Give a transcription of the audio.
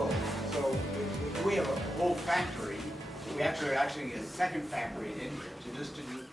both. So we have a whole factory. We actually are a second factory in here to just to do